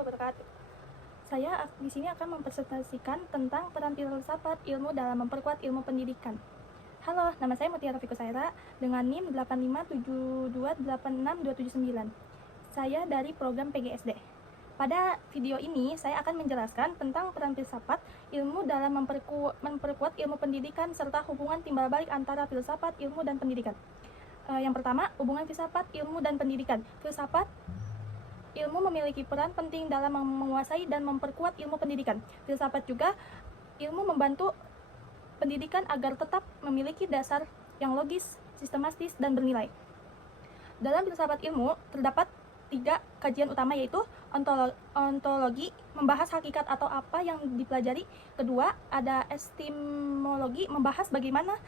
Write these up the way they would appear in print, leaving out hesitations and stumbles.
wabarakatuh. Saya di sini akan mempresentasikan tentang peran filsafat ilmu dalam memperkuat ilmu pendidikan. Halo, nama saya Mutiara Fikusaira dengan NIM 857286279. Saya dari program PGSD. Pada video ini, saya akan menjelaskan tentang peran filsafat ilmu dalam memperkuat ilmu pendidikan serta hubungan timbal balik antara filsafat, ilmu, dan pendidikan. Yang pertama, hubungan filsafat, ilmu, dan pendidikan. Filsafat ilmu memiliki peran penting dalam menguasai dan memperkuat ilmu pendidikan. Filsafat juga ilmu membantu pendidikan agar tetap memiliki dasar yang logis, sistematis, dan bernilai. Dalam filsafat ilmu terdapat 3 kajian utama, yaitu ontologi, membahas hakikat atau apa yang dipelajari. Kedua, ada epistemologi, membahas bagaimana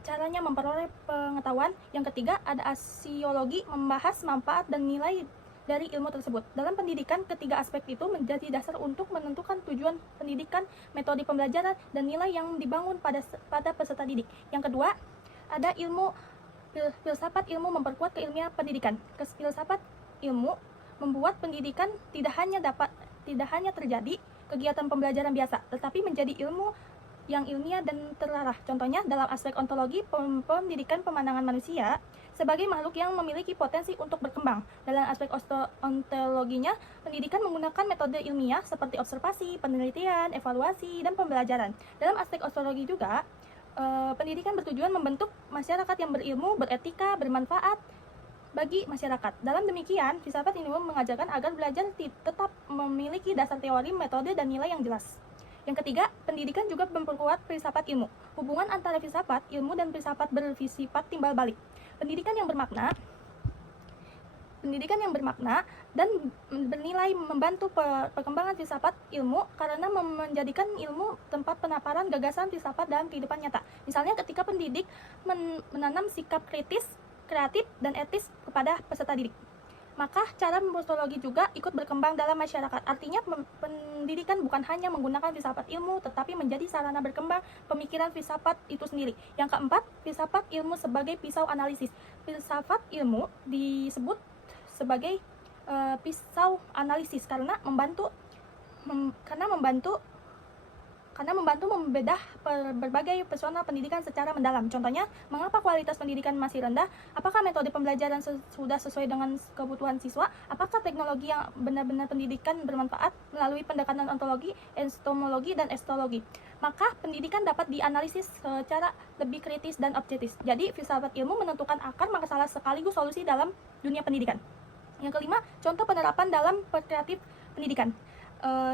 caranya memperoleh pengetahuan. Yang ketiga, ada aksiologi, membahas manfaat dan nilai dari ilmu tersebut. Dalam pendidikan, ketiga aspek itu menjadi dasar untuk menentukan tujuan pendidikan, metode pembelajaran, dan nilai yang dibangun pada peserta didik. Yang kedua, ada filsafat ilmu memperkuat keilmuan pendidikan. Filsafat ilmu membuat pendidikan tidak hanya terjadi kegiatan pembelajaran biasa, tetapi menjadi ilmu yang ilmiah dan terarah. Contohnya dalam aspek ontologi, pendidikan pemandangan manusia sebagai makhluk yang memiliki potensi untuk berkembang. Dalam aspek ontologinya, pendidikan menggunakan metode ilmiah seperti observasi, penelitian, evaluasi, dan pembelajaran. Dalam aspek ontologi juga, pendidikan bertujuan membentuk masyarakat yang berilmu, beretika, bermanfaat bagi masyarakat. Dalam demikian, filsafat ilmu mengajarkan agar belajar tetap memiliki dasar teori, metode, dan nilai yang jelas. Yang ketiga, pendidikan juga memperkuat filsafat ilmu. Hubungan antara filsafat ilmu dan filsafat bersifat timbal balik. Pendidikan yang bermakna dan bernilai membantu perkembangan filsafat ilmu karena menjadikan ilmu tempat penaparan gagasan filsafat dalam kehidupan nyata. Misalnya ketika pendidik menanam sikap kritis, kreatif, dan etis kepada peserta didik, maka cara metodologi juga ikut berkembang dalam masyarakat. Artinya pendidikan bukan hanya menggunakan filsafat ilmu, tetapi menjadi sarana berkembang pemikiran filsafat itu sendiri. Yang keempat, filsafat ilmu sebagai pisau analisis. Filsafat ilmu disebut sebagai pisau analisis karena membantu membedah berbagai personal pendidikan secara mendalam. Contohnya, mengapa kualitas pendidikan masih rendah? Apakah metode pembelajaran sudah sesuai dengan kebutuhan siswa? Apakah teknologi yang benar-benar pendidikan bermanfaat melalui pendekatan ontologi, epistemologi, dan estologi? Maka pendidikan dapat dianalisis secara lebih kritis dan objektif. Jadi, filsafat ilmu menentukan akar masalah sekaligus solusi dalam dunia pendidikan. Yang kelima, contoh penerapan dalam kreatif pendidikan.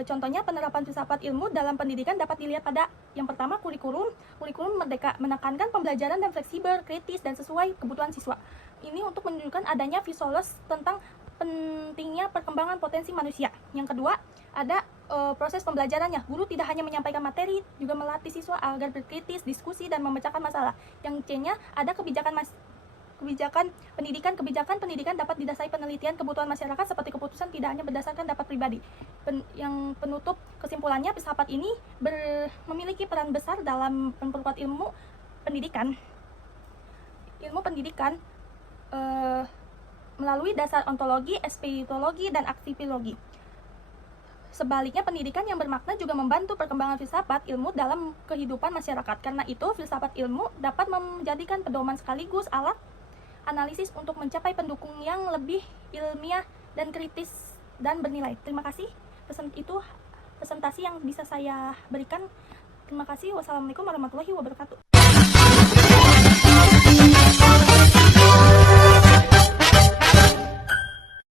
Contohnya penerapan filsafat ilmu dalam pendidikan dapat dilihat pada yang pertama, kurikulum merdeka, menekankan pembelajaran dan fleksibel, kritis, dan sesuai kebutuhan siswa. Ini untuk menunjukkan adanya visiolos tentang pentingnya perkembangan potensi manusia. Yang kedua, ada proses pembelajarannya. Guru tidak hanya menyampaikan materi, juga melatih siswa agar berkritis, diskusi, dan memecahkan masalah. Yang C-nya ada kebijakan pendidikan dapat didasari penelitian kebutuhan masyarakat seperti keputusan tidak hanya berdasarkan dapat pribadi. Yang penutup kesimpulannya, filsafat ini memiliki peran besar dalam memperkuat ilmu pendidikan melalui dasar ontologi, epistemologi, dan aksiologi. Sebaliknya, pendidikan yang bermakna juga membantu perkembangan filsafat ilmu dalam kehidupan masyarakat. Karena itu, filsafat ilmu dapat menjadikan pedoman sekaligus alat analisis untuk mencapai pendukung yang lebih ilmiah dan kritis dan bernilai. Terima kasih. Presentasi yang bisa saya berikan. Terima kasih. Wassalamualaikum warahmatullahi wabarakatuh.